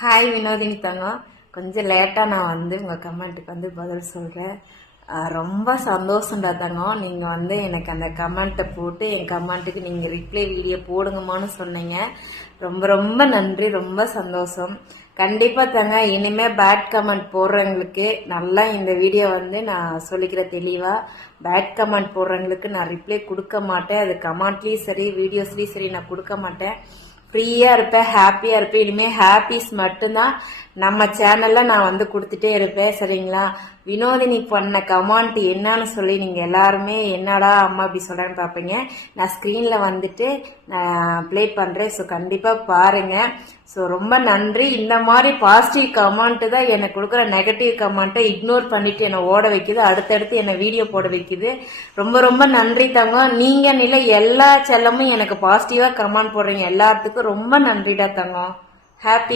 Hi Vinodhini தங்கம். கொஞ்சம் லேட்டாக நான் உங்கள் கமெண்ட்டுக்கு பதில் சொல்கிறேன். ரொம்ப சந்தோஷம்டா தங்கம். நீங்கள் எனக்கு அந்த கமெண்ட்டை போட்டு என் கமெண்ட்டுக்கு நீங்கள் ரிப்ளை வீடியோ போடுங்கம்மான்னு சொன்னீங்க. ரொம்ப ரொம்ப நன்றி. ரொம்ப சந்தோஷம். கண்டிப்பாக தங்க இனிமேல் பேட் கமெண்ட் போடுறவங்களுக்கு நல்லா இந்த வீடியோ நான் சொல்லிக்கிறேன் தெளிவாக. பேட் கமெண்ட் போடுறவங்களுக்கு நான் ரிப்ளை கொடுக்க மாட்டேன். அது கமெண்ட்லேயும் சரி வீடியோஸ்லேயும் சரி நான் கொடுக்க மாட்டேன். ஃப்ரீயா இருப்பேன், ஹாப்பியா இருப்பேன். இனிமே ஹாப்பிஸ் மட்டும்தான் நம்ம சேனல்ல நான் கொடுத்துட்டே இருப்பேன். சரிங்களா? வினோதினி பண்ண கமெண்ட் என்னன்னு சொல்லி நீங்க எல்லாருமே என்னடா அம்மா அப்படி சொல்றேன்னு பாப்பீங்க. நான் ஸ்கிரீன்ல நான் ப்ளே பண்றேன். ஸோ கண்டிப்பா பாருங்க. ஸோ ரொம்ப நன்றி. இந்த மாதிரி பாசிட்டிவ் கமெண்ட் தான் எனக்கு கொடுக்குற நெகட்டிவ் கமெண்ட்டை இக்னோர் பண்ணிட்டு என்னை ஓட வைக்குது, அடுத்தடுத்து என்னை வீடியோ போட வைக்குது. ரொம்ப ரொம்ப நன்றி தங்கம். நீங்க நிலை எல்லா செல்லமும் எனக்கு பாசிட்டிவா கமெண்ட் போடுறீங்க எல்லாத்துக்கும் ரொம்ப நன்றிடா தங்கம். ஹாப்பி